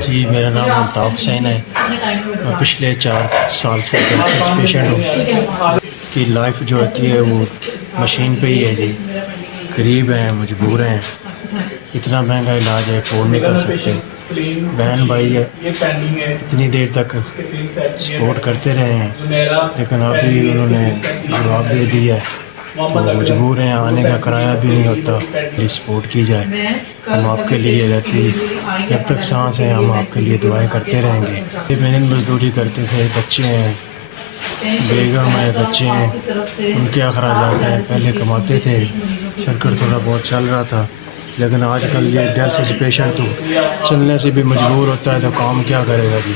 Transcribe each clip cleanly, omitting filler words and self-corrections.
جی میرا نام الطاف حسین ہے. میں پچھلے 4 سال سے ڈائلسس پیشنٹ ہوں. کہ لائف جو ہوتی ہے وہ مشین پہ ہی ہے جی. غریب ہیں, مجبور ہیں, اتنا مہنگا علاج ہے افورڈ نہیں کر سکتے. بہن بھائی ہے اتنی دیر تک سپورٹ کرتے رہے ہیں, لیکن ابھی انہوں نے جواب دے دیا ہے تو مجبور ہیں. آنے کا کرایہ بھی نہیں ہوتا. پلیز سپورٹ کی جائے, ہم آپ کے لیے رہتی, جب تک سانس ہیں ہم آپ کے لیے دعائیں کرتے رہیں گے. یہ محنت مزدوری کرتے تھے, بچے ہیں, بیگم ہے, بچے ہیں, ان کے اخراجات ہیں. پہلے کماتے تھے, سرکٹ تھوڑا بہت چل رہا تھا, لیکن آج کل یہ ڈائلسس پیشنٹ تو چلنے سے بھی مجبور ہوتا ہے تو کام کیا کرے گا جی.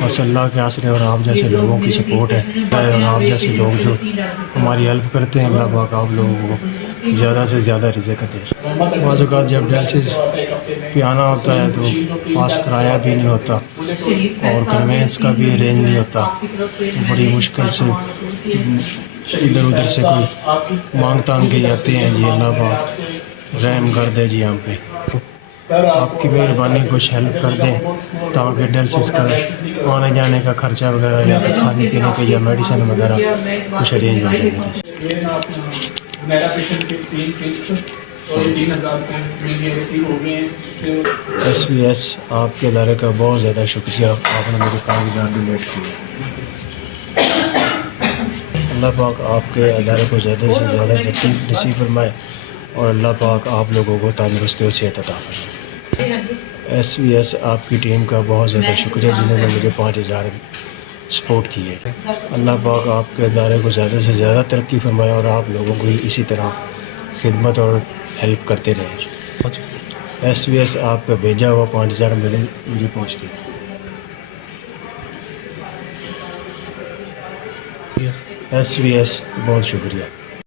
بس اللہ کے آسرے اور آپ جیسے لوگوں کی سپورٹ ہے, اور آپ جیسے لوگ جو ہماری ہیلپ کرتے ہیں, اللہ پاک آپ لوگوں کو زیادہ سے زیادہ رزق دے. بعض اوقات جب ڈائلسس پہ آنا ہوتا ہے تو پاس کرایہ بھی نہیں ہوتا اور کنوینس کا بھی ارینج نہیں ہوتا, تو بڑی مشکل سے ادھر ادھر سے کوئی مانگ تانگ کے جاتے ہیں جی. اللہ پاک رحم کر دے جی ہم پہ, آپ کی مہربانی کچھ ہیلپ کر دیں تاکہ ڈائلسس کا آنے جانے کا خرچہ وغیرہ یا کھانے پینے کا یا میڈیسن وغیرہ کچھ ارینج ہو جائے. ایس بی ایس آپ کے ادارے کا بہت زیادہ شکریہ, آپ نے میرے کاغذات ڈونیٹ کیے. اللہ پاک آپ کے ادارے کو زیادہ سے زیادہ نصیب فرمائے اور اللہ پاک آپ لوگوں کو تندرستی و صحت عطا فرمائے. ایس بی ایس آپ کی ٹیم کا بہت زیادہ شکریہ جنہوں نے مجھے 5000 سپورٹ کی ہے. اللہ پاک آپ کے ادارے کو زیادہ سے زیادہ ترقی فرمائے اور آپ لوگوں کو اسی طرح خدمت اور ہیلپ کرتے رہیں. ایس بی ایس آپ کا بھیجا ہوا 5000 مجھے پہنچ گیا. ایس بی ایس بہت شکریہ.